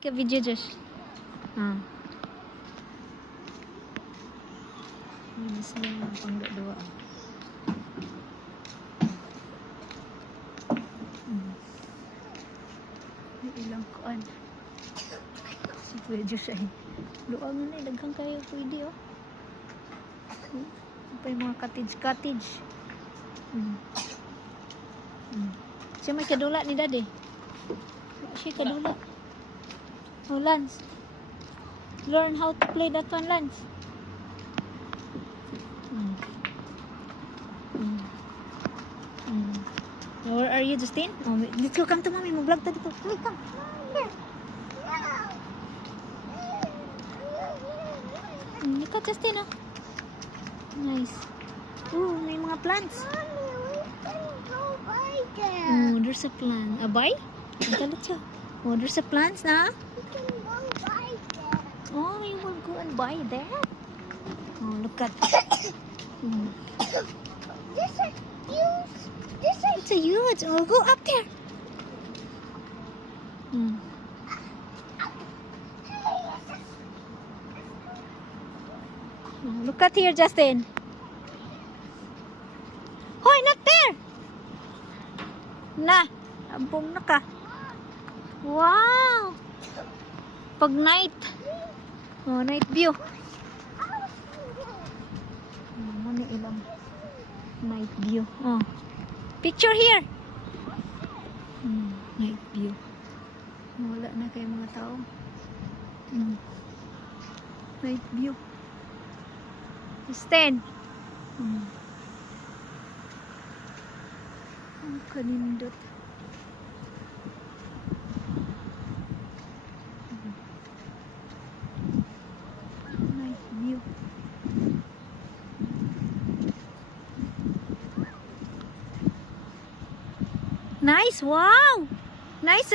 Take a video, Josh. Ini sila ang pangdua. Ilang kuan. Si Kuya Josh ay luang na daghang kayo pwede oh. Pa yung mga cottage. Siya may kadula ni Daddy. Siya kadula. Oh, Lance. Learn how to play that one, Lance. Where are you, Justin? Oh, let's go. Come to mommy. Mag-vlog tayo dito. Come. Ito, Justin, oh. Nice. Oh, may mga plants. Oh, there's a plant. A buy? Ang siya. Oh, there's a plants na. Oh, you will go and buy that. Oh, look at. It's a huge. Oh, go up there. Oh, look at here, Justin. Hoy, not there. Na, abong na ka. Wow. Pag night. Oh, night view. Ano ilang night view. Oh. Picture here. Night view. Wala na kayo mga tao. Night view. Stand. Ang kanindot. Night view. Nice, wow! Nice.